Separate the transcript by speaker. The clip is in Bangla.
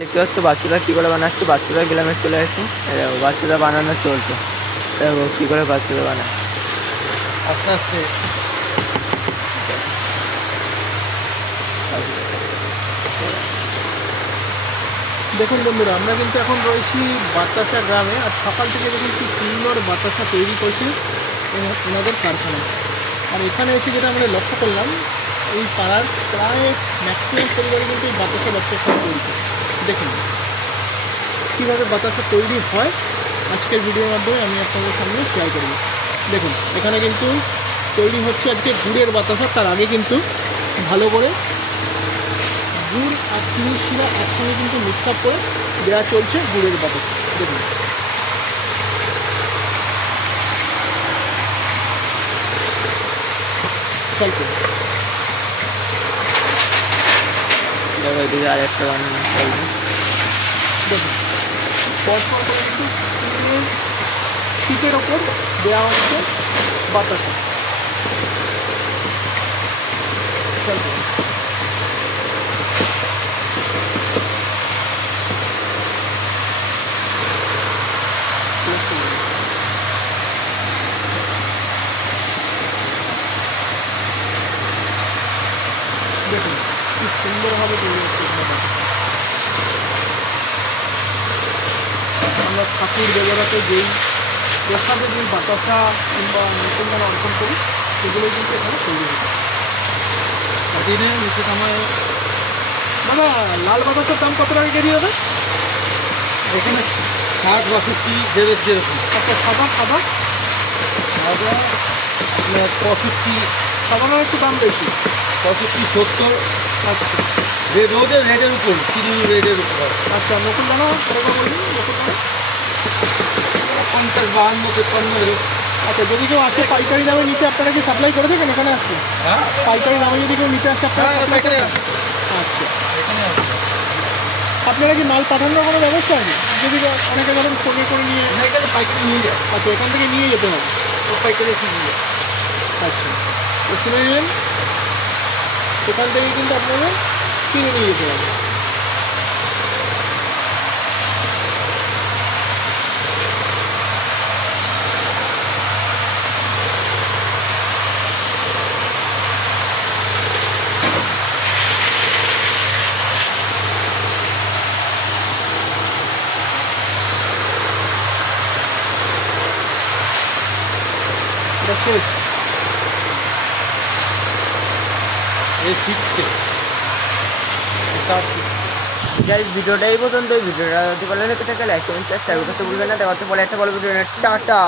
Speaker 1: দেখতে পাচ্ছ বাচ্চারা কী করে বানাচ্ছে? বাচ্চারা গ্রামে চলে আসছে দেখো বাচ্চারা বানানো চলছে। দেখো কী করে বাচ্চারা বানায়?
Speaker 2: আস্তে আস্তে। দেখুন বন্ধুরা, আমরা কিন্তু এখন রয়েছি বাতাসা গ্রামে, আর সকাল থেকে দেখুন কি সুন্দর বাতাসা তৈরি করছে এনাদের কারখানায় আর এখানে এসে যেটা আমরা লক্ষ্য করলাম, এই পাড়ার প্রায় ম্যাক্সিমাম পরিবারে কিন্তু এই বাতাসা বাচ্চা তৈরি দেখুন। কীভাবে বাতাসা তৈরি হয়, আজকের ভিডিওর মাধ্যমে আমি আপনাদের সামনে শেয়ার করব। দেখুন, এখানে কিন্তু তৈরি হচ্ছে আজকে গুড়ের বাতাসা তার আগে কিন্তু ভালো করে গুড় আর চিনি শিরা একসঙ্গে কিন্তু মিক্স আপ করে দেওয়া চলছে গুড়ের বাতাসা। দেখুন। চলছে
Speaker 1: দেখো এদিকে আর একটা বানানো চলছে
Speaker 2: দেখুন পরপর করে কিন্তু শীতের ওপর দেওয়া হচ্ছে বাতাসা দেখুন কি তৈরি হচ্ছে এখানে আমরা ঠাকুর দেবতাকে যেই প্রসাদে যেই বাতাসা কিংবা নতুন অর্পণ করি সেগুলোই কিন্তু এখানে তৈরি হচ্ছে দিনে নিচে সময় দাদা লাল বাতাসার দাম কত টাকা কেজি দাদা?
Speaker 3: এখানে ষাট বাষট্টি দেড়ের যেরকম।
Speaker 2: আচ্ছা সাদা সাদা?
Speaker 3: সাদা পঁয়ষট্টি
Speaker 2: সাদানোর একটু দাম বেশি।
Speaker 3: পঁয়ষট্টি সত্তর।
Speaker 2: আচ্ছা।
Speaker 3: রেড রোডের উপর চিনি রেডের উপর।
Speaker 2: আচ্ছা নতুন দানা
Speaker 3: পঞ্চাশ বাহান্ন এরকম।
Speaker 2: আচ্ছা যদি কেউ আসে পাইকারি দামে নিতে আপনারা কি সাপ্লাই করে থাকেন এখানে আসছে
Speaker 3: হ্যাঁ।
Speaker 2: পাইকারি দামে যদি কেউ নিতে আসে আপনারা
Speaker 3: হ্যাঁ,
Speaker 2: সাপ্লাই করে
Speaker 3: এখানে
Speaker 2: আচ্ছা।
Speaker 3: এখানে
Speaker 2: আপনারা কি মাল পাঠানোর কোনো ব্যবস্থা আছে? যদি অনেকে ধরুন ফোনে করে নিয়ে
Speaker 3: এখানে পাইকারি নিয়ে যায়
Speaker 2: আচ্ছা এখান থেকে নিয়ে যেতে হবে।
Speaker 3: পাইকারি এসে নিয়ে যায়
Speaker 2: আচ্ছা। শুনে নিলেন? সেখান থেকে কিন্তু আপনারা কিনে নিয়ে যেতে হবে এটা শেষ
Speaker 3: এই
Speaker 1: যাই ভিডিওটা এই পর্যন্ত ভিডিওটা যদি ভালো লেগে থাকে লাইক কমেন্ট সাবস্ক্রাইব করতে ভুলবেন না। দেওয়াতে পরে একটা ভালো ভিডিও টাটা!